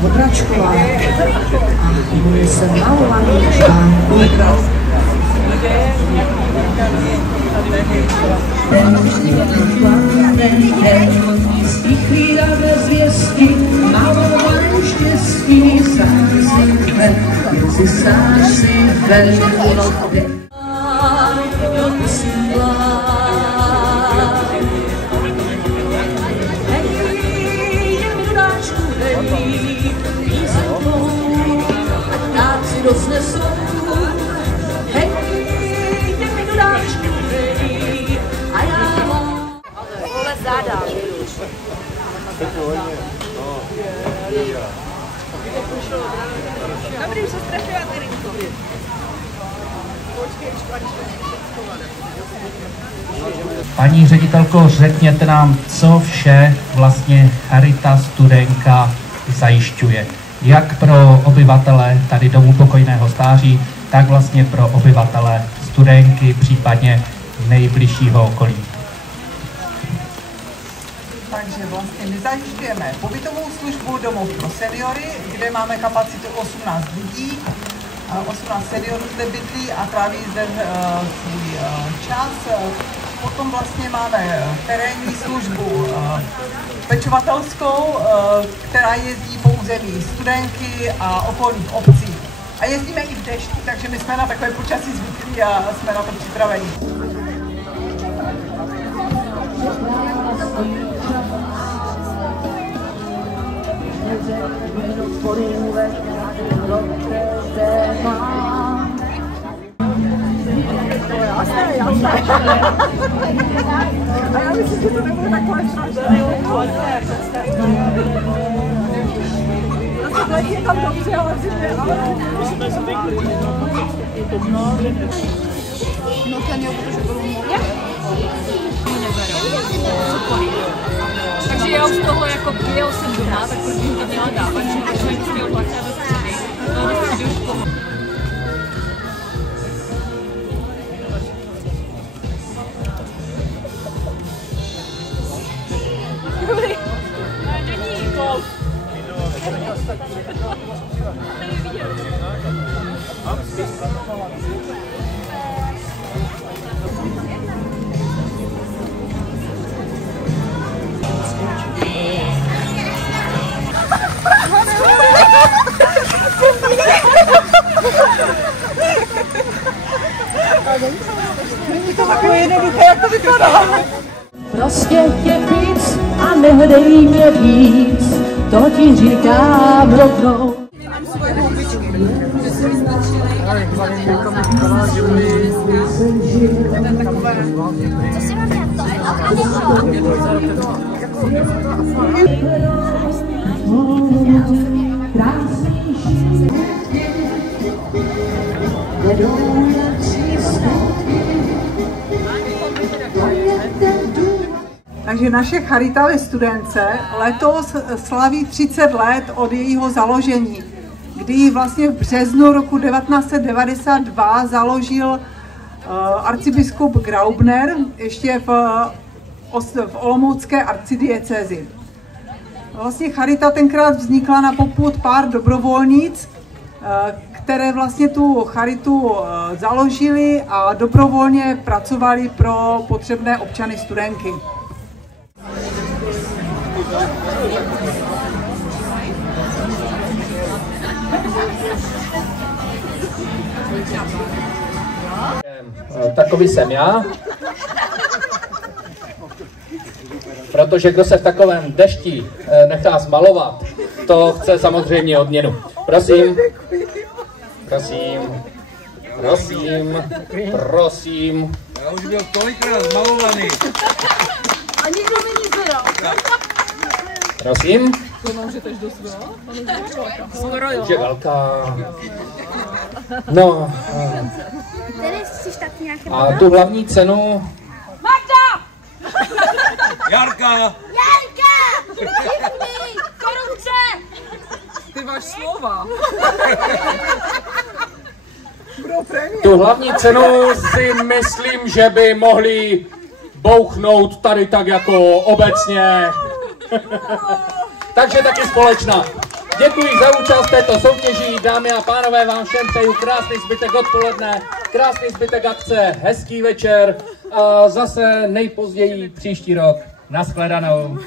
Vodračková a jmenuje se Malovaný článku. Ten chvíľavé zvěstí, malované štěstí, sám si ven, si sám si ven, Dobrý, už se strefila Terinku. Paní ředitelko, řekněte nám, co vše vlastně Charita Studenka zajišťuje. Jak pro obyvatele tady Domu pokojného stáří, tak vlastně pro obyvatele Studenky, případně nejbližšího okolí. Takže vlastně my zajišťujeme pobytovou službu domov pro seniory, kde máme kapacitu 18 lidí. 18 seniorů zde bydlí a tráví zde svůj čas. Potom vlastně máme terénní službu pečovatelskou, která jezdí po území Studenky a okolních obcí. A jezdíme i v dešti, takže my jsme na takové počasí zvyklí a jsme na to připraveni. A já myslím, že to nebude takové strašné. Letí je tam dobře, ale zimně, ale... No ten jo, protože bylo moc. Takže já už toho jako jel jsem doma, tak proč bych to měla dávat, že to člověk měl platit do středy. No, do středy už pomoct. Není kous. Není to takové jednoduché, jak to vypadá. Prostě tě víc a nehledej mě víc, to ti říkám rovnou. Mám svoje houbičky, že se mi stačily. Co si mám Takže naše Charita ve Studence letos slaví 30 let od jejího založení, kdy vlastně v březnu roku 1992 založil arcibiskup Graubner ještě v olomoucké arcidiecézi. Vlastně Charita tenkrát vznikla na popud pár dobrovolnic, které vlastně tu charitu založili a dobrovolně pracovali pro potřebné občany Studenky. Takový jsem já, protože kdo se v takovém dešti nechá zmalovat, to chce samozřejmě odměnu. Prosím, prosím, prosím, prosím. Já už byl tolikrát zmalovaný. A nikdo mi nic nedal. Prosím. Skoro jo. Už je velká. No. A tu hlavní cenu... Magda! Jarka! Jarka! až slova. Tu hlavní cenu si myslím, že by mohli bouchnout tady tak jako obecně. Takže taky společná. Děkuji za účast v této soutěži, dámy a pánové, vám všem přeju krásný zbytek odpoledne, krásný zbytek akce, hezký večer a zase nejpozději příští rok. Nashledanou.